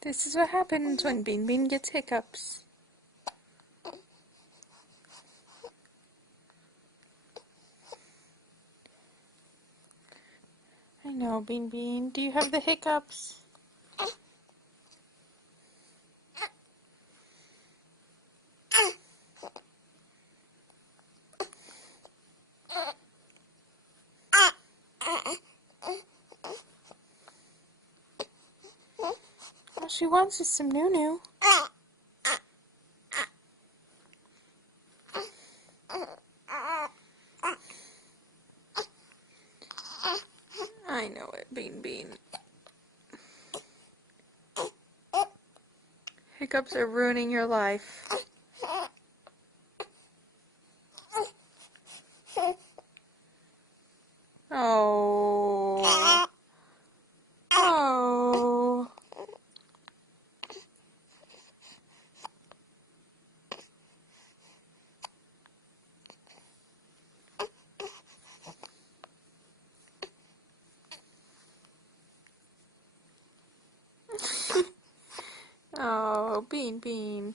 This is what happens when Bean Bean gets hiccups. I know, Bean Bean. Do you have the hiccups? All she wants is some noo-noo. I know it, Bean Bean. Hiccups are ruining your life. Oh. Oh. Oh, Bean Bean.